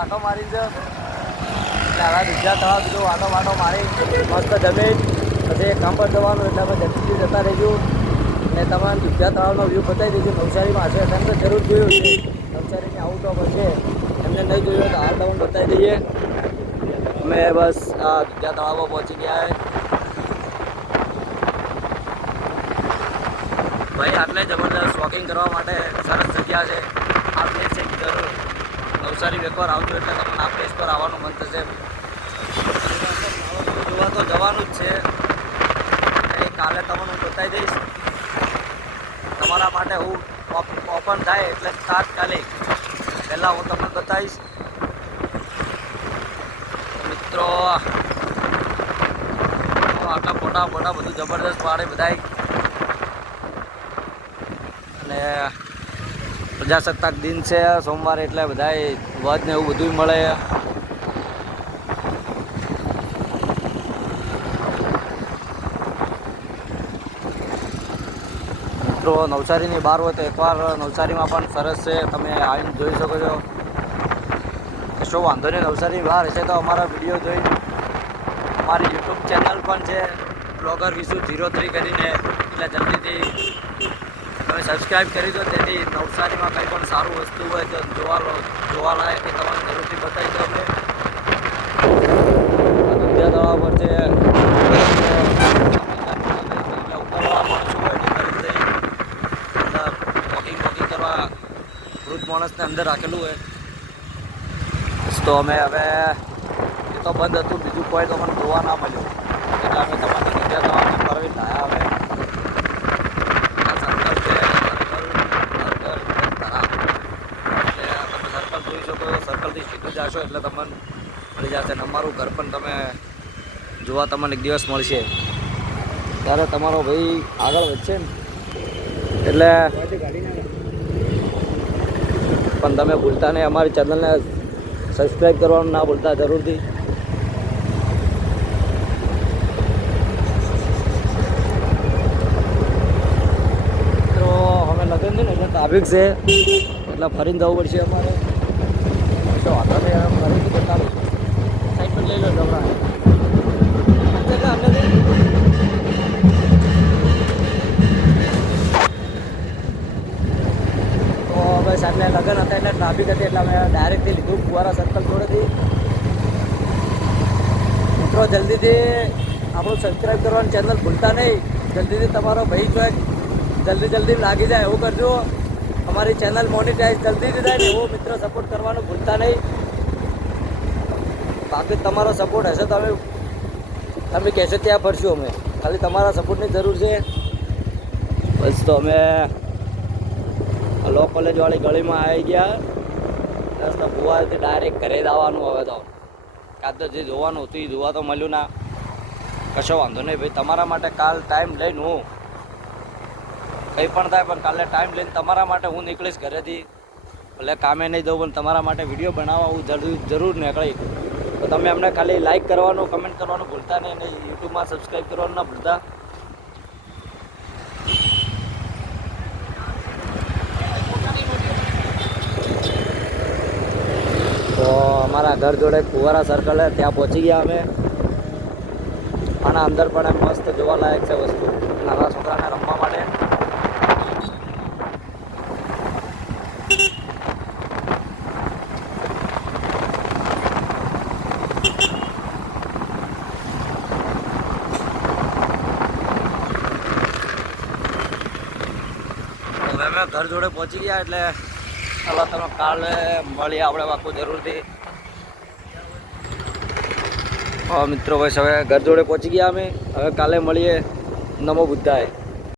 આટો મારી છે હવે બીજા તળાવ બીજો વાટો મારી મસ્ત જમીન પછી કામ પર જવાનું એટલે અમે જલ્દીથી જતા રહીશું અને તમારે બીજા તળાવનો વ્યૂ બતાવી દઈશું નવસારીમાં હશે તેમ તો જરૂર જોયું છે નવસારીની આઉટ ઓફ હશે એમને નહીં જોયું તો હાલ તમને બતાવી દઈએ અમે બસ આ બીજા તળાવો પહોંચી ગયા ભાઈ આટલે જબરદસ્ત વોકિંગ કરવા માટે સરસ જગ્યા છે આ પ્લેસ એક જરૂર નવસારી એકવાર આવજો એટલે તમને આ પ્લેસ પર આવવાનું મન થશે જોવા તો જવાનું જ છે એ કાલે તમને હું બતાવી દઈશ તમારા માટે હું ઓપન થાય એટલે તાત્કાલિક પહેલાં હું તમને બતાવીશ મિત્રો આટલા ફોટા બધું જબરદસ્ત પાડે બધાય અને પ્રજાસત્તાક દિન છે સોમવારે એટલે બધાય વધ ને એવું બધું મળે મિત્રો નવસારીની બહાર હોય તો એકવાર નવસારીમાં પણ સરસ છે તમે આવીને જોઈ શકો છો કશો વાંધો નહીં નવસારી બહાર હશે તો અમારા વિડીયો જોઈ અમારી યુટ્યુબ ચેનલ પણ છે બ્લોગર વિશુ 03 કરીને એટલે જલ્દીથી તમે સબસ્ક્રાઈબ કરી દો તેથી નવસારીમાં કંઈ પણ સારું વસ્તુ હોય તો જોવાલાયક એ તમારે જરૂરથી બતાવી દો અમને દુધિયા તળાવ પર છે ઉતરવા માણસો હોય વોકિંગ કરવા વૃદ્ધ માણસને અંદર રાખેલું હોય તો અમે હવે એ તો બંધ હતું બીજું કોઈ તો મને જોવા ના મળ્યું એટલે અમે તમારે દુધિયા તળાવને ફરવી લાયા હવે સર્કલથી સીધું જશો એટલે તમને મળી જશે અને અમારું ઘર પણ તમે જોવા તમને એક દિવસ મળશે ત્યારે તમારો ભાઈ આગળ વધશે ને એટલે પણ તમે ભૂલતા નહીં અમારી ચેનલને સબસ્ક્રાઈબ કરવાનું ના ભૂલતા જરૂરથી તો હવે લગન છે ને એટલે ટ્રાફિક છે એટલે ફરીને જવું પડશે અમારે તો વાંધો નહીં ફરીથી બતાવું સાઈડ પર લઈ લો જમણા તો બસ એટલે લગન હતા એટલે ટ્રાફિક હતી એટલે અમે ડાયરેક્ટથી લીધું ફુવારા સર્કલ જોડેથી મિત્રો જલ્દીથી આપણું સબસ્ક્રાઈબ કરવાનું ચેનલ ભૂલતા નહીં જલ્દીથી તમારો ભાઈ જો જલ્દી લાગી જાય એવું કરજો અમારી ચેનલ મોનિટાઈઝ જલ્દીથી થાય ને એવો મિત્રો સપોર્ટ કરવાનું ભૂલતા નહીં બાકી તમારો સપોર્ટ હશે તો તમે કહેશો ત્યાં ફરશું અમે ખાલી તમારા સપોર્ટની જરૂર છે બસ તો અમે લો કોલેજવાળી ગળીમાં આવી ગયા બસ તો ભુવાથી ડાયરેક્ટ ઘરે જ આવવાનું હવે તો કાં તો જે જોવાનું હતું એ જોવા તો મળ્યું ના કશો વાંધો નહીં ભાઈ તમારા માટે કાલ ટાઈમ લઈને હું કંઈ પણ થાય પણ કાલે ટાઈમ લઈને તમારા માટે હું નીકળીશ ઘરેથી ભલે કામે નહીં જવું પણ તમારા માટે વિડીયો બનાવવા હું જરૂર નીકળી તો તમે અમને ખાલી લાઈક કરવાનું કમેન્ટ કરવાનું ભૂલતા નહીં અને યુટ્યુબમાં સબસ્ક્રાઈબ કરવાનું ના ભૂલતા તો અમારા ઘર જોડે ફુવારા સર્કલ ત્યાં પહોંચી ગયા અમે આના અંદર પણ એમ મસ્ત જોવાલાયક છે વસ્તુ નાના છોકરાને રમવા માટે અમે ઘર જોડે પહોંચી ગયા એટલે ચાલો તમે કાલે મળીએ આપણે પાકું જરૂરથી મિત્રો બસ હવે ઘર જોડે પહોંચી ગયા અમે હવે કાલે મળીએ નમો બુદ્ધાય